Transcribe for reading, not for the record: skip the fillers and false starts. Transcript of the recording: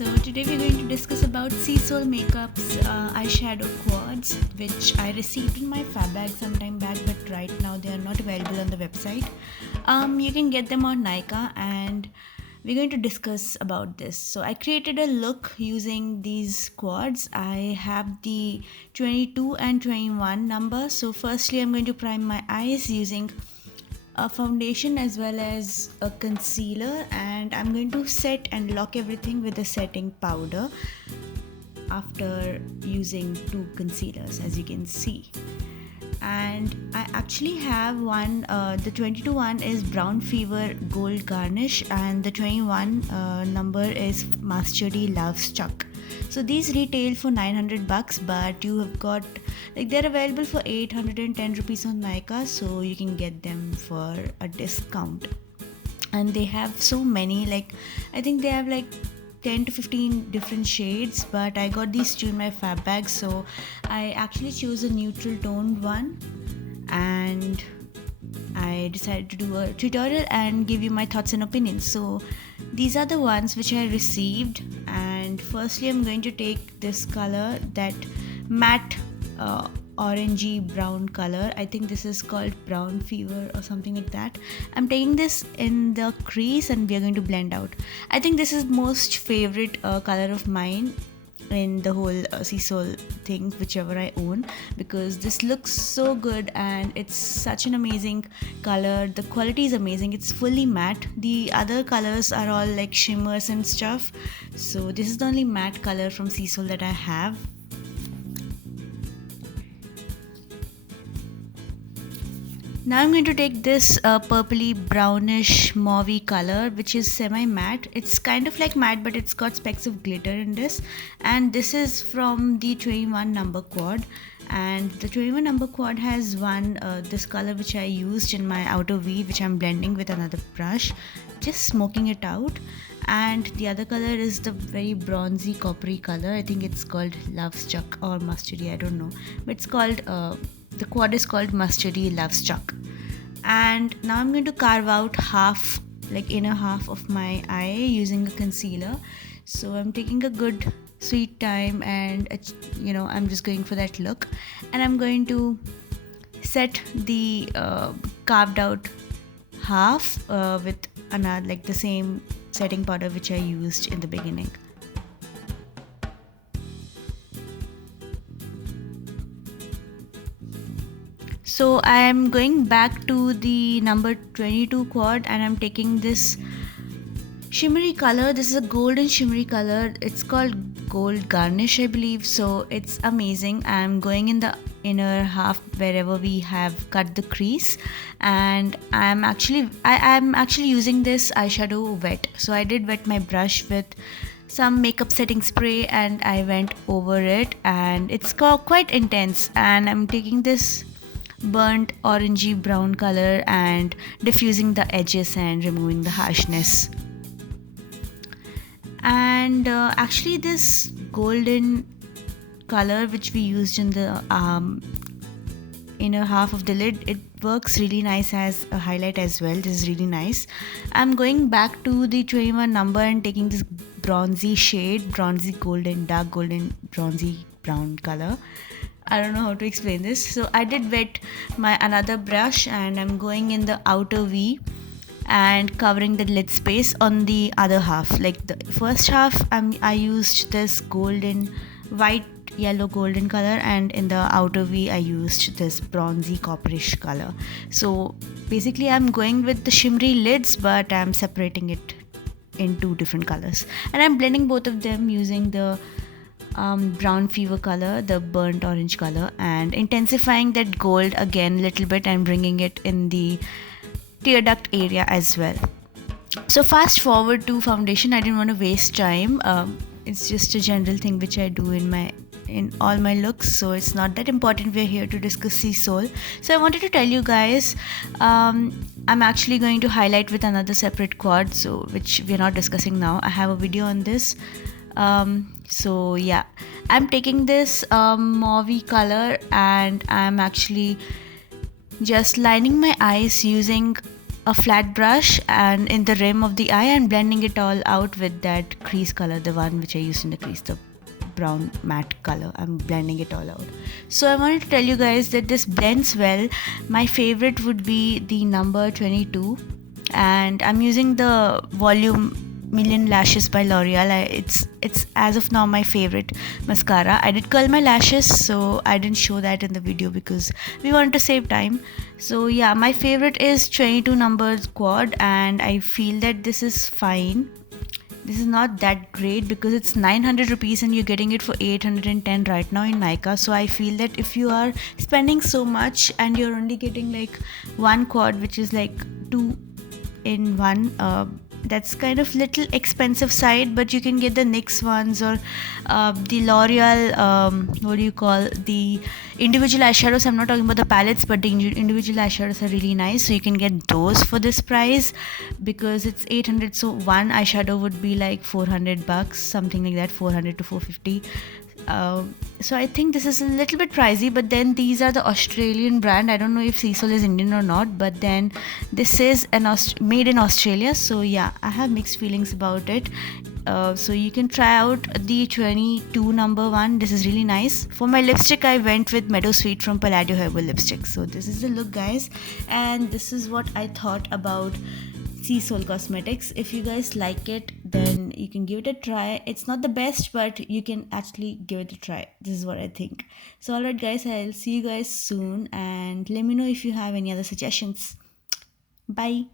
So today we're going to discuss about Seasol Makeup's eyeshadow quads, which I received in my fab bag sometime back, but right now they are not available on the website. You can get them on Nykaa, and we're going to discuss about this. So I created a look using these quads. I have the 22 and 21 number. So firstly, I'm going to prime my eyes using a foundation as well as a concealer, and I'm going to set and lock everything with a setting powder after using two concealers, as you can see. And I actually have one, the 22 one is Brown Fever Gold Garnish, and the 21 number is Mastery Loves Chuck. So these retail for 900 bucks, but you have got, like, they're available for 810 rupees on Nykaa, so you can get them for a discount. And they have so many, like, I think they have like 10 to 15 different shades, but I got these two in my fab bag, so I actually chose a neutral toned one, and I decided to do a tutorial and give you my thoughts and opinions. So these are the ones which I received, and firstly I'm going to take this color, that matte orangey brown color. I think this is called Brown Fever or something like that. I'm taking this in the crease and we are going to blend out. I think this is most favorite color of mine in the whole Seasol thing, whichever I own, because this looks so good and it's such an amazing color. The quality is amazing. It's fully matte. The other colors are all like shimmers and stuff, so this is the only matte color from Seasol that I have. Now I'm going to take this purpley brownish mauvey color, which is semi-matte. It's kind of like matte, but it's got specks of glitter in this. And this is from the 21 number quad. And the 21 number quad has one, this color which I used in my outer V, which I'm blending with another brush, just smoking it out. And the other color is the very bronzy coppery color. I think it's called Love's Chuck or Mustardy, I don't know. But it's called... the quad is called Mastery Loves Chuck. And now I'm going to carve out half, like inner half of my eye using a concealer. So I'm taking a good sweet time, and I'm just going for that look. And I'm going to set the carved out half with another, like the same setting powder which I used in the beginning. So I am going back to the number 22 quad, and I'm taking this shimmery color. This is a golden shimmery color. It's called Gold Garnish, I believe. So it's amazing. I'm going in the inner half wherever we have cut the crease, and I'm actually using this eyeshadow wet. So I did wet my brush with some makeup setting spray and I went over it, and it's quite intense. And I'm taking this burnt orangey brown color and diffusing the edges and removing the harshness. And actually this golden color which we used in the inner half of the lid, it works really nice as a highlight as well. This is really nice. I'm going back to the 21 number and taking this bronzy shade, bronzy golden, dark golden bronzy brown color. I don't know how to explain this. So I did wet my another brush, and I'm going in the outer V and covering the lid space on the other half. Like the first half, I used this golden, white, yellow, golden color, and in the outer V I used this bronzy copperish color. So basically I'm going with the shimmery lids, but I'm separating it in two different colors, and I'm blending both of them using the Brown Fever color, the burnt orange color, and intensifying that gold again a little bit and bringing it in the tear duct area as well. So fast forward to foundation. I didn't want to waste time. It's just a general thing which I do in all my looks, so it's not that important. We're here to discuss Seasol. So I wanted to tell you guys, I'm actually going to highlight with another separate quad, so which we're not discussing now. I have a video on this. So yeah, I'm taking this mauvey color, and I'm actually just lining my eyes using a flat brush and in the rim of the eye and blending it all out with that crease color, the one which I used in the crease, the brown matte color. I'm blending it all out. So I wanted to tell you guys that this blends well. My favorite would be the number 22, and I'm using the volume Million Lashes by L'Oreal. It's as of now my favorite mascara. I did curl my lashes, so I didn't show that in the video because we wanted to save time. So yeah, my favorite is 22 numbers quad, and I feel that this is fine. This is not that great because it's 900 rupees and you're getting it for 810 right now in Nykaa. So I feel that if you are spending so much and you're only getting like one quad, which is like two in one, that's kind of little expensive side, but you can get the NYX ones or the L'Oreal, what do you call, the individual eyeshadows. I'm not talking about the palettes, but the individual eyeshadows are really nice, so you can get those for this price because it's 800. So one eyeshadow would be like 400 bucks, something like that, 400 to 450. So I think this is a little bit pricey, but then these are the Australian brand. I don't know if Seasol is Indian or not, but then this is made in Australia. So yeah, I have mixed feelings about it. So you can try out the 22 number one. This is really nice. For my lipstick, I went with Meadow Sweet from Palladio Herbal Lipstick. So this is the look, guys, and this is what I thought about Seasol Cosmetics. If you guys like it, then you can give it a try. It's not the best, but you can actually give it a try. This is what I think. So alright guys, I'll see you guys soon, and let me know if you have any other suggestions. Bye.